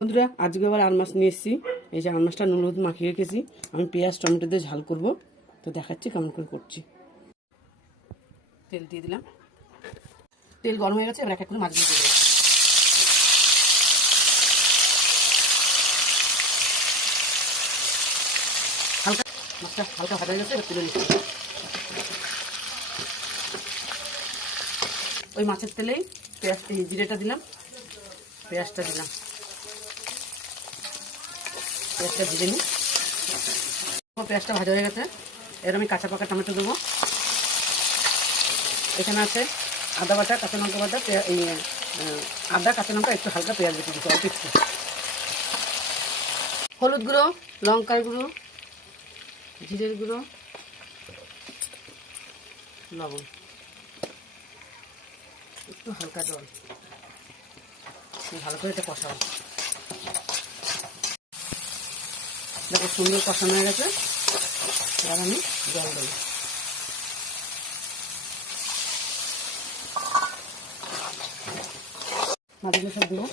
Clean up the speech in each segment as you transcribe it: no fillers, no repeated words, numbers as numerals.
বন্ধুরা আজকে আবার আল মাছ নিয়ে এসেছি। এই যে আল মাছটা নুন হলুদ মাখিয়ে রেখেছি। আমি পেঁয়াজ টমেটো দিয়ে ঝাল করব, তো দেখাচ্ছি কেমন করে করছি। তেল দিয়ে দিলাম, তেল গরম হয়ে গেছে। এবার এক এক করে মাছগুলো দিয়ে দেবো। হালকা মাছটা হালকা ভাজা হয়ে গেছে, এবার তুলে নিচ্ছি। ওই মাছের তেলেই পেঁয়াজ জিরেটা দিলাম, পেঁয়াজটা দিলাম, পেঁয়াজটা ভেজে নিই। পেঁয়াজটা ভাজা হয়ে গেছে। এর আমি কাঁচা পাকা টমেটো দেবো। এখানে আছে আদা বাটা, কাঁচা লঙ্কা বাটা, আদা কাঁচা লঙ্কা, একটু হালকা পেঁয়াজ বেটে দিচ্ছি, অল্প একটু। হলুদ গুঁড়ো, লঙ্কার গুঁড়ো, জিরের গুঁড়ো, লবণ, একটু হালকা জল, ভালো করে এটা কষাবো। দেখো সুন্দর কষানো হয়ে গেছে। এবার আমি জল দেবো। মাছগুলো সব দেবো।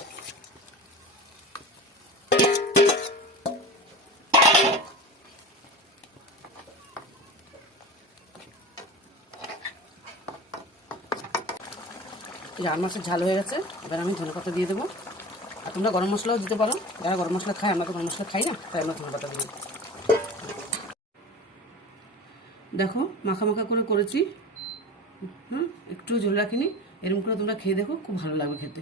আর মাছের ঝাল হয়ে গেছে। এবার আমি ধনেপাতা দিয়ে দেবো। আর তোমরা গরম মশলাও দিতে পারো, যারা গরম মশলা খায়। আমরা তো গরম মশলা খাই না, তাই আমরা ধনেপাতা দিই। দেখো মাখা মাখা করে করেছি, একটু ঝোল রাখিনি। এরকম করে তোমরা খেয়ে দেখো, খুব ভালো লাগবে খেতে।